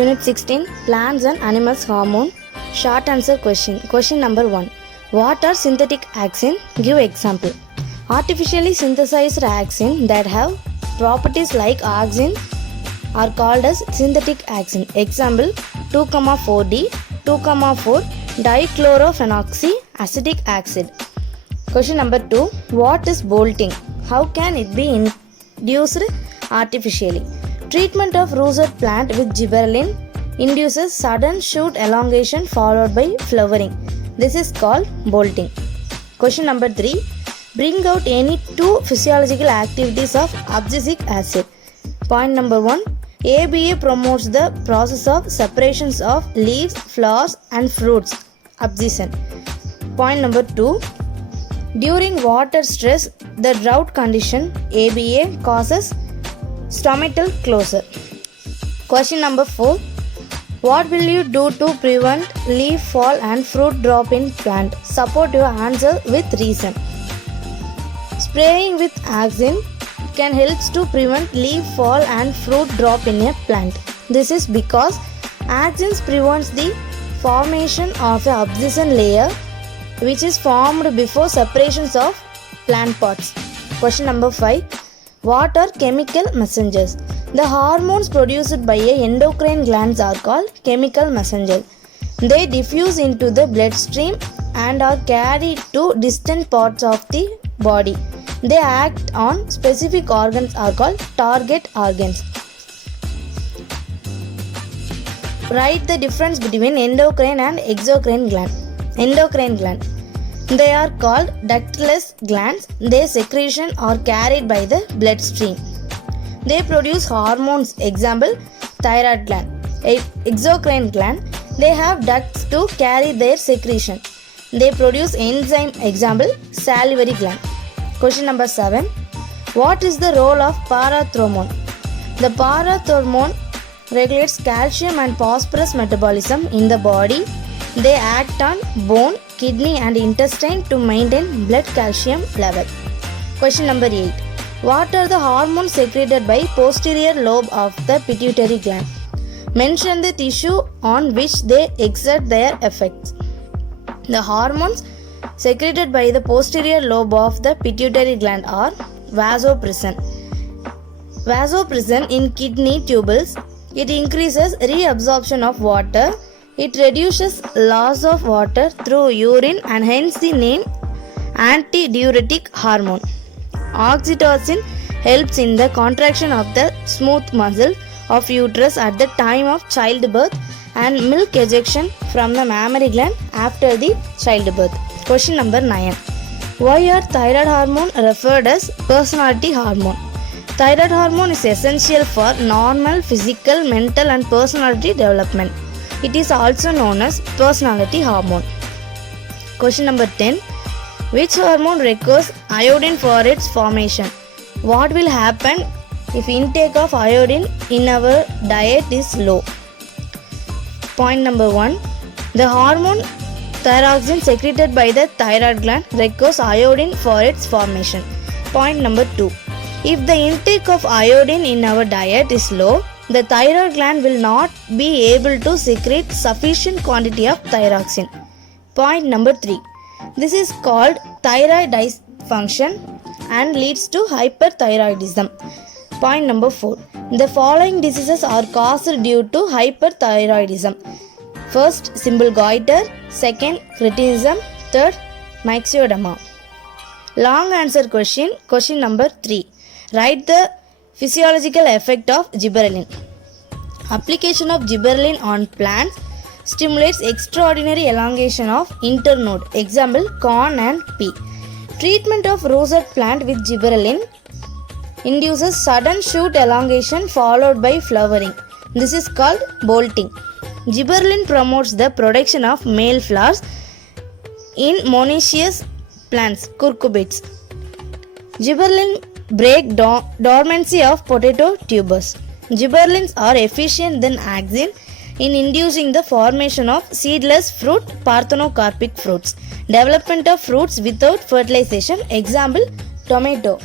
Unit 16 Plants and Animals Hormone. Short answer question. Question number 1. What are synthetic auxin? Give example. Artificially synthesized auxin that have properties like auxin are called as synthetic auxin. Example 2,4-D, 2,4 dichlorophenoxy acetic acid. Question number 2. What is bolting? How can it be induced artificially? Treatment of rosette plant with gibberellin induces sudden shoot elongation followed by flowering. This is called bolting. Question number 3. Bring out any two physiological activities of abscisic acid. Point number 1. ABA promotes the process of separations of leaves, flowers and fruits. Abscission. Point number 2. During water stress, the drought condition ABA causes stomatal closure. Question number 4. What will you do to prevent leaf fall and fruit drop in plant? Support your answer with reason. Spraying with auxin can help to prevent leaf fall and fruit drop in a plant. This is because auxin prevents the formation of a abscission layer which is formed before separations of plant parts. Question number 5. What are chemical messengers? The hormones produced by endocrine glands are called chemical messengers. They diffuse into the bloodstream and are carried to distant parts of the body. They act on specific organs are called target organs. Write the difference between endocrine and exocrine gland. Endocrine gland. They are called ductless glands. Their secretion are carried by the bloodstream. They produce hormones. Example, thyroid gland. Exocrine gland. They have ducts to carry their secretion. They produce enzyme. Example, salivary gland. Question number 7. What is the role of parathormone? The parathormone regulates calcium and phosphorus metabolism in the body. They act on bone, kidney and intestine to maintain blood calcium level. Question number 8. What are the hormones secreted by posterior lobe of the pituitary gland? Mention the tissue on which they exert their effects. The hormones secreted by the posterior lobe of the pituitary gland are vasopressin. Vasopressin in kidney tubules. It increases reabsorption of water. It reduces loss of water through urine and hence the name antidiuretic hormone. Oxytocin helps in the contraction of the smooth muscle of uterus at the time of childbirth and milk ejection from the mammary gland after the childbirth. Question number 9. Why are thyroid hormone referred as personality hormone? Thyroid hormone is essential for normal physical, mental and personality development. It is also known as personality hormone. Question number 10. Which hormone requires iodine for its formation? What will happen if intake of iodine in our diet is low? Point number 1. The hormone thyroxine secreted by the thyroid gland requires iodine for its formation. Point number 2. If the intake of iodine in our diet is low, the thyroid gland will not be able to secrete sufficient quantity of thyroxine. Point number 3. This is called thyroid dysfunction and leads to hyperthyroidism. Point number 4. The following diseases are caused due to hyperthyroidism. First, simple goiter. Second, cretinism. Third, myxoedema. Long answer question. Question number 3. Write the physiological effect of gibberellin. Application of gibberellin on plants stimulates extraordinary elongation of internode. Example, corn and pea. Treatment of rosette plant with gibberellin induces sudden shoot elongation followed by flowering. This is called bolting. Gibberellin promotes the production of male flowers in monoecious plants, cucurbits. Gibberellin break dormancy of potato tubers. Gibberellins are efficient than auxin in inducing the formation of seedless fruit, parthenocarpic fruits. Development of fruits without fertilization. Example, tomato.